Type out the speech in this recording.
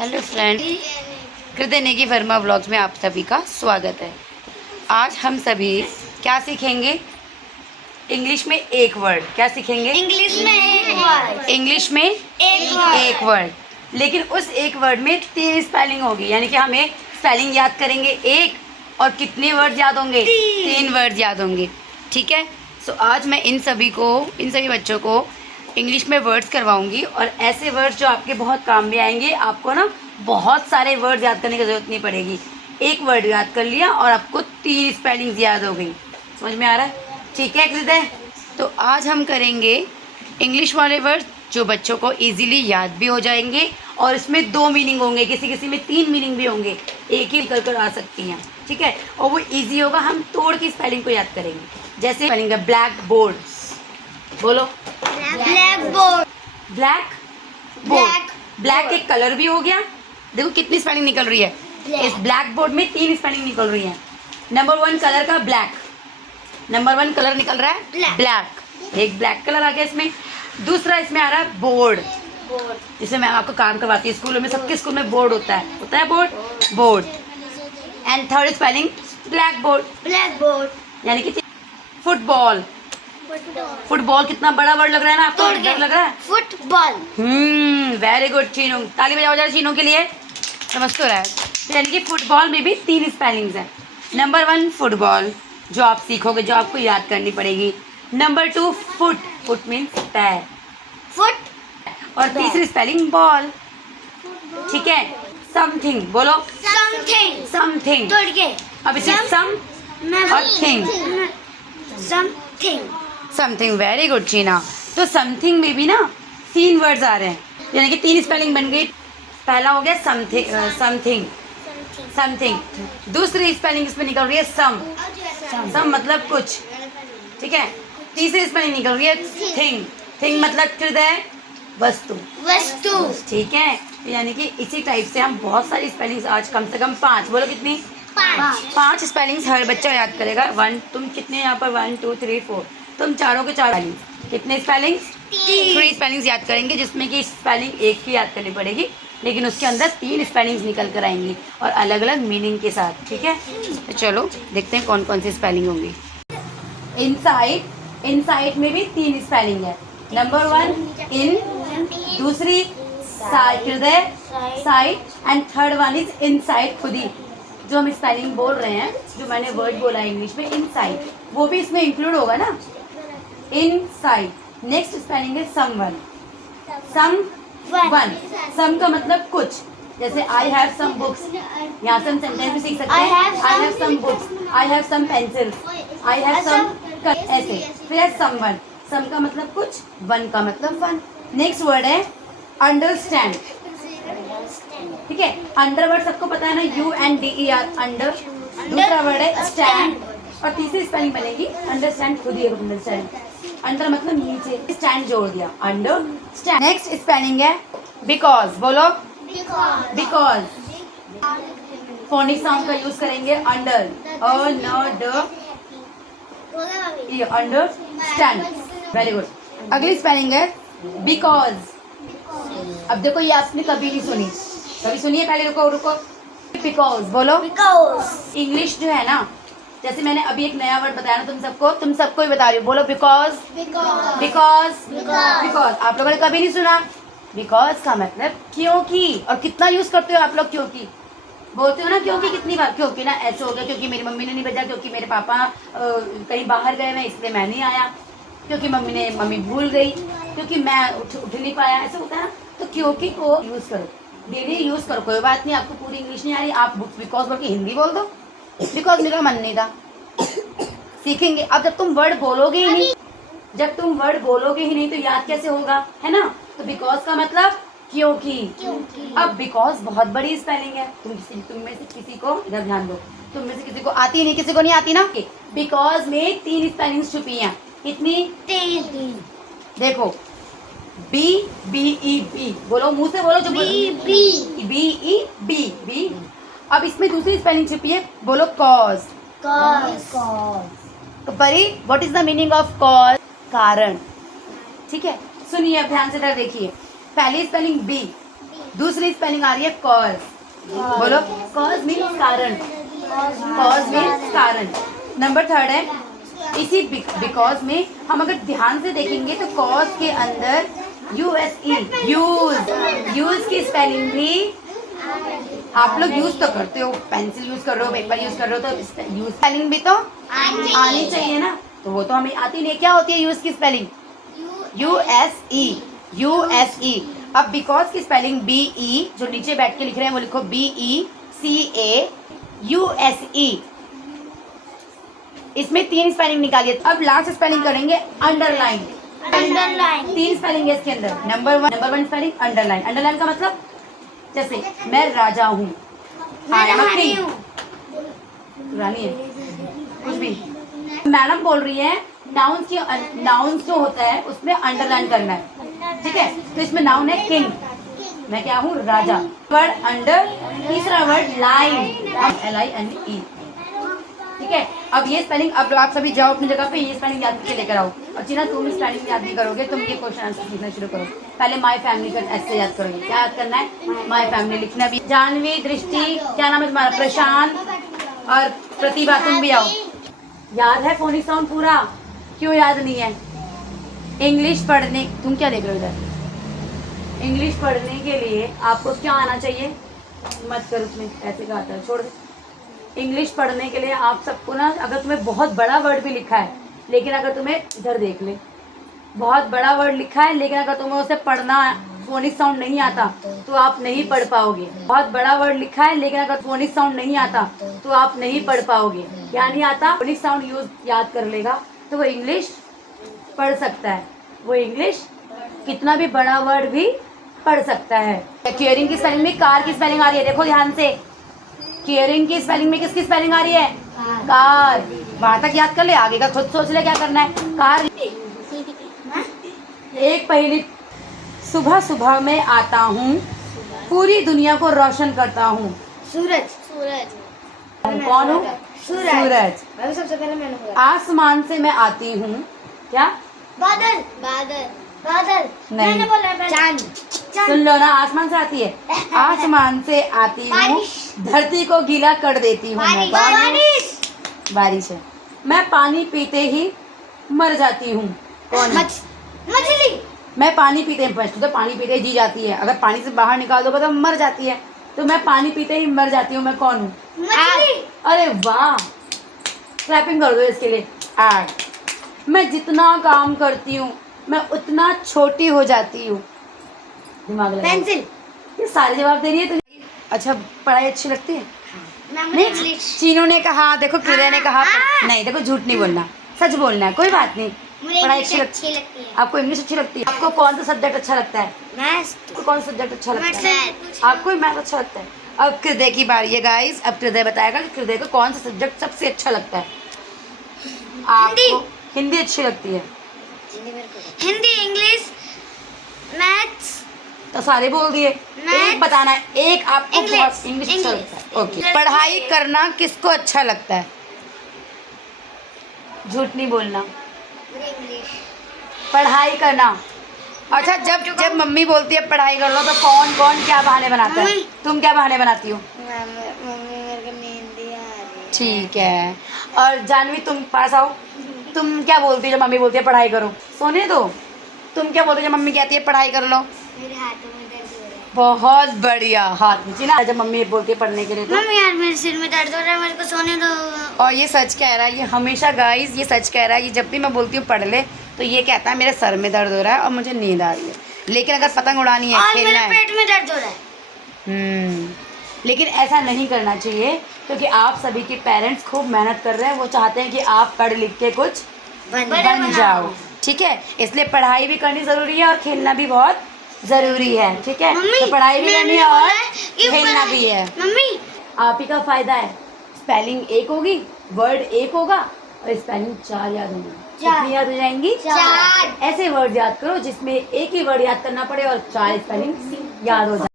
Hello friend, Kriday Negi Verma blogs में आप सभी का स्वागत है। आज हम सभी क्या सीखेंगे? इंग्लिश में एक वर्ड। क्या सीखेंगे? इंग्लिश में एक वर्ड। इंग्लिश में एक वर्ड, लेकिन उस एक वर्ड में 3 स्पेलिंग होगी। यानी कि हमें स्पेलिंग याद करेंगे एक, और कितने वर्ड याद होंगे? 3 वर्ड याद होंगे। ठीक है। सो आज मैं इन सभी बच्चों को इंग्लिश में वर्ड्स करवाऊंगी, और ऐसे वर्ड्स जो आपके बहुत काम में आएंगे। आपको ना बहुत सारे वर्ड्स याद करने की ज़रूरत नहीं पड़ेगी। एक वर्ड याद कर लिया और आपको 3 स्पेलिंग्स याद हो गई। समझ में आ रहा है? ठीक है हृदय। तो आज हम करेंगे इंग्लिश वाले वर्ड जो बच्चों को इजीली याद भी हो जाएंगे, और इसमें 2 मीनिंग होंगे, किसी किसी में 3 मीनिंग भी होंगे, एक ही निकल कर आ सकती हैं। ठीक है। और वो इजी होगा, हम तोड़ के स्पेलिंग को याद करेंगे। जैसे स्पेलिंग है ब्लैक बोर्ड। बोलो black board. Black board. Black एक कलर भी हो गया। देखो कितनी स्पेलिंग निकल रही है इस ब्लैक बोर्ड में। 3 स्पेलिंग निकल रही है। नंबर 1 कलर का ब्लैक। नंबर 1 कलर निकल रहा है ब्लैक। एक ब्लैक कलर आ गया इसमें। दूसरा इसमें आ रहा है बोर्ड। जिसमें मैं आपको काम करवाती हूँ स्कूलों में, सबके स्कूल में बोर्ड होता है board. And third spelling black board, यानी कि फुटबॉल। फुटबॉल कितना बड़ा वर्ड लग रहा है ना आपको? लग रहा है फुटबॉल। वेरी गुड चीनू, ताली बजाओ जरा चीनू के लिए। समझ तो रहा है। तो यानी कि फुटबॉल में भी 3 स्पेलिंग्स हैं। नंबर 1 फुटबॉल, जो आप सीखोगे, जो आपको याद करनी पड़ेगी। नंबर 2 फुट मीन्स पैर, फुट। और तीसरी स्पेलिंग बॉल। ठीक है। समथिंग बोलो। समथिंग। अब इसे सम और थिंग। समथिंग। वेरी गुड चीना। तो समथिंग में भी ना 3 वर्ड्स आ रहे हैं, यानी कि 3 स्पेलिंग बन गई। पहला हो गया समथिंग। दूसरी स्पेलिंग इसमें निकल रही है सम मतलब कुछ। ठीक है। तीसरी स्पेलिंग निकल रही है थिंग मतलब हृदय, वस्तु। ठीक है। यानी कि इसी टाइप से हम बहुत सारी स्पेलिंग्स, आज कम से कम 5, बोलो कितनी? 5 स्पेलिंग्स हर बच्चा याद करेगा। 1 तुम कितने यहाँ पर 1 2 3 4 तुम चारों के 4 कितने स्पेलिंग्स? 3 स्पेलिंग्स याद करेंगे, जिसमें कि स्पेलिंग एक ही याद करनी पड़ेगी, लेकिन उसके अंदर 3 स्पेलिंग्स निकल कर आएंगी, और अलग अलग मीनिंग के साथ। ठीक है। तो चलो देखते हैं कौन कौन सी स्पेलिंग होंगी। इनसाइड में भी 3 स्पेलिंग है। नंबर 1 इन, दूसरी साइड, हृदय, side, and third one is inside, खुद ही। जो हम स्पेलिंग बोल रहे हैं, जो मैंने वर्ड बोला है इंग्लिश में इनसाइड, वो भी इसमें इंक्लूड होगा ना, इनसाइड। नेक्स्ट स्पेलिंग है समवन। सम का मतलब कुछ। जैसे आई हैव सम बुक्स, यहाँ से हम सेंटेंस भी सीख सकते हैं। I have some books, I have some pencils, I have some, ऐसे। फिर है समवन, सम का मतलब कुछ, वन का मतलब वन। नेक्स्ट वर्ड है अंडरस्टैंड। ठीक है। अंडर वर्ड सबको पता है ना, UNDER, अंडर। दूसरा वर्ड है स्टैंड, और तीसरी स्पेलिंग बनेगी अंडरस्टैंड, खुद ही अंडरस्टैंड। अंडर मतलब नीचे, स्टैंड जोड़ दिया, अंडर स्टैंड। नेक्स्ट स्पेलिंग है बिकॉज। बोलो बिकॉज। फोनिक साउंड का यूज करेंगे, अंडर, अंडरस्टैंड। Very good. अगली स्पेलिंग है बिकॉज। अब देखो, ये आपने कभी नहीं सुनी, कभी सुनिए पहले। रुको। बिकॉज बोलो। इंग्लिश जो है ना, जैसे मैंने अभी एक नया वर्ड बताया ना तुम सबको ही बता रही हूँ। बोलो बिकॉज। आप लोगों ने कभी नहीं सुना। बिकॉज का मतलब क्योंकि। और कितना यूज करते हो आप लोग क्योंकि? बोलते हो ना क्योंकि, कितनी बार? क्योंकि ना ऐसे हो गया, क्योंकि मेरी मम्मी ने नहीं भेजा, क्योंकि मेरे पापा कहीं बाहर गए हैं इसलिए मैं नहीं आया, क्योंकि मम्मी भूल गई, क्योंकि मैं उठ नहीं पाया, ऐसा होता है ना। तो क्योंकि को यूज करो, डेली यूज करो। कोई बात नहीं, आपको पूरी इंग्लिश नहीं आ रही, आप बिकॉज बोल के हिंदी बोल दो। बिकॉज मेरा मन नहीं था, सीखेंगे। अब जब तुम वर्ड बोलोगे ही नहीं, तो याद कैसे होगा, है ना? तो बिकॉज का मतलब क्योंकि। अब बिकॉज बहुत बड़ी स्पेलिंग है। तुम में से किसी को, इधर ध्यान दो, तुम में से किसी को आती नहीं, किसी को नहीं आती ना। बिकॉज में 3 स्पेलिंग्स छुपी हैं। कितनी? 3। देखो, BEB, बोलो मुंह से बोलो, जो BEB। अब इसमें दूसरी स्पेलिंग छुपी है, बोलो कॉज। तो परी, what is the meaning of cause? कारण। ठीक है। सुनिए अब ध्यान से, इधर देखिए। पहली स्पेलिंग बी, दूसरी स्पेलिंग आ रही है कॉज, बोलो कॉज मीन्स कारण, कॉज मीन्स कारण। नंबर थर्ड है इसी बिकॉज में हम अगर ध्यान से देखेंगे तो कॉज के अंदर यूएसई यूज की स्पेलिंग भी आप लोग यूज तो करते हो, पेंसिल यूज कर रहे हो, पेपर यूज कर रहे हो, तो यूज स्पेलिंग भी तो आनी चाहिए ना, तो वो तो हमें आती नहीं। क्या होती है यूज की स्पेलिंग? यूएसई। अब बिकॉज की स्पेलिंग बीई, जो नीचे बैठ के लिख रहे हैं वो लिखो BECAUSE। इसमें 3 स्पेलिंग निकालिए। अब लास्ट स्पेलिंग करेंगे अंडरलाइन। अंडरलाइन 3 स्पेलिंग है इसके अंदर। Number one spelling underline. Underline का मतलब जैसे मैं राजा हूँ, रानी हूँ। रानी है कुछ भी। मैडम बोल रही है नाउन्स जो होता है उसमें अंडरलाइन करना है, ठीक है। तो इसमें नाउन है किंग, मैं क्या हूँ? राजा। वर्ड अंडर, तीसरा वर्ड लाइन, LINE, ठीक है। अब ये स्पेलिंग, अब आप सभी जाओ अपनी जगह पे, ये स्पेलिंग याद करके लेकर आओ। और जिना तुम स्पेलिंग याद नहीं करोगे, तुम ये क्वेश्चन आंसर लिखना शुरू करो। पहले माय फैमिली का ऐसे याद करोगे। क्या याद करना है? माय फैमिली लिखना भी। जानवी, दृष्टि, क्या नाम है तुम्हारा? प्रशांत और प्रतिभा, तुम भी आओ। याद है फोनिक साउंड पूरा? क्यों याद नहीं है? इंग्लिश पढ़ने, तुम क्या देख रहे हो इधर? इंग्लिश पढ़ने के लिए आपको क्या आना चाहिए? मत कर उसमें, ऐसे का आता है, छोड़ दे। इंग्लिश पढ़ने के लिए आप सबको ना, अगर तुम्हें बहुत बड़ा वर्ड भी लिखा है, लेकिन अगर तुम्हें इधर देख ले, बहुत बड़ा वर्ड लिखा है लेकिन अगर तुम्हें उसे पढ़ना फोनिक साउंड नहीं आता तो आप नहीं पढ़ पाओगे। बहुत बड़ा वर्ड लिखा है लेकिन अगर फोनिक साउंड नहीं आता तो आप नहीं पढ़ पाओगे। क्या नहीं आता? फोनिक साउंड यूज याद कर लेगा तो वो इंग्लिश पढ़ सकता है। वो इंग्लिश कितना भी बड़ा वर्ड भी पढ़ सकता है। केयरिंग की स्पेलिंग में कार की स्पेलिंग आ रही है, देखो ध्यान से। केयरिंग की स्पेलिंग में किसकी स्पेलिंग आ रही है? कार। वहां तक याद कर ले, आगे का खुद सोच ले क्या करना है। कार। एक पहली, सुबह सुबह में आता हूँ, पूरी दुनिया को रोशन करता हूँ। सूरज कौन हूँ? सूरज। सबसे पहले मैंने बोला। आसमान से मैं आती हूँ, क्या? बादल बादल बादल नहीं। मैंने बोला चांद। सुन लो ना, आसमान से आती है। आसमान से आती हूँ, बारिश। धरती को गीला कर देती हूँ। मैं कौन हूँ? बारिश है। मैं पानी पीते ही मर जाती हूँ। कौन है? मछली। मैं पानी पीते ही, तो पानी पीते ही जी जाती है, अगर पानी से बाहर निकाल दोगे तो मर जाती है। तो मैं पानी पीते ही मर जाती हूँ, मैं कौन हूँ? मछली। अरे वाह, क्लैपिंग कर दो इसके लिए। आग। मैं जितना काम करती हूँ मैं उतना छोटी हो जाती हूँ। दिमाग लगा। पेंसिल। ये सारे जवाब दे रही है तो। अच्छा, पढ़ाई अच्छी लगती है? नहीं, चीनू ने कहा, देखो किरण ने कहा। नहीं, देखो झूठ नहीं बोलना, सच बोलना है। कोई बात नहीं, पढ़ाई अच्छी लगती है। आपको इंग्लिश अच्छी लगती है? आपको कौन सा सब्जेक्ट अच्छा लगता है? मैथ्स। कौन सा सब्जेक्ट अच्छा लगता है? आपको मैथ अच्छा लगता है। अब हृदय की बारी है गाइस। अब हृदय बताएगा कि हृदय को कौन सा सब्जेक्ट सबसे अच्छा लगता है। आपको हिंदी अच्छी लगती है? Hindi, English, maths. तो सारे बोल दिए। एक बताना है, एक आपको बहुत इंग्लिश अच्छा लगता है। ओके। पढ़ाई करना किसको अच्छा लगता है? झूठ नहीं बोलना। पढ़ाई करना। अच्छा, जब मम्मी बोलती है पढ़ाई कर लो तो कौन कौन क्या बहाने बनाता है? तुम क्या बहाने बनाती हो? मम्मी मेरे को नींद आ रही। ठीक है। और जानवी, तुम पास आओ। तुम क्या बोलती हो जब मम्मी बोलती है पढ़ाई करो? सोने दो। तुम क्या बोलते हो जब मम्मी कहती है पढ़ाई कर लो? मेरे हाथों में दर्द हो रहा है। बहुत बढ़िया, हाथ नीचे ना। जब मम्मी बोलती है पढ़ने के लिए तो मम्मी यार मेरे सिर में दर्द हो रहा है, मेरे को सोने दो। और ये सच कह रहा है, ये हमेशा गाइस ये सच कह रहा है। ये जब भी मैं बोलती हूँ पढ़ ले तो ये कहता है मेरे सर में दर्द हो रहा है और मुझे नींद आ रही है। लेकिन अगर पतंग उड़ानी है, और खेलना मेरे है, पेट में दर्द हो रहा है। लेकिन ऐसा नहीं करना चाहिए क्योंकि आप सभी के पेरेंट्स खूब मेहनत कर रहे हैं। वो चाहते हैं कि आप पढ़ लिख के कुछ बन जाओ, ठीक है। इसलिए पढ़ाई भी करनी ज़रूरी है और खेलना भी बहुत ज़रूरी है, ठीक है। तो पढ़ाई भी करनी है और खेलना भी है। मम्मी आप ही का फायदा है। स्पेलिंग एक होगी, वर्ड एक होगा और स्पेलिंग 4 याद होंगी। कितनी याद हो जाएंगी? 4। ऐसे वर्ड याद करो जिसमें एक ही वर्ड याद करना पड़े और 4 स्पेलिंग याद हो जाए।